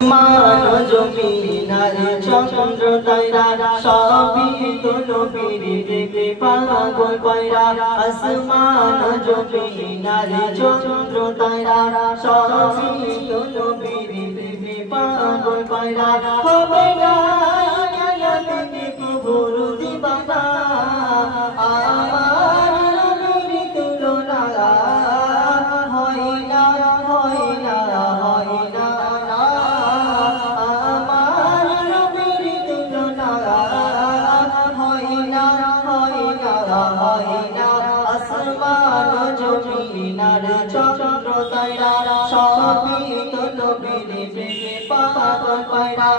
মান জমিনার চন্দ্র তারা সবই তো নবীর প্রেমে পাগল কইরা আসমান জমিনার চন্দ্র তারা সবই তো নবীর প্রেমে পাগল কইরা হবে না তুমি প্রভুর দিবানা আমার নবীর তুলনা হয় না হয় না হয় না আসমান জমিনার চন্দ্র তারা সবই তো নবীর প্রেমে পাগল কইরা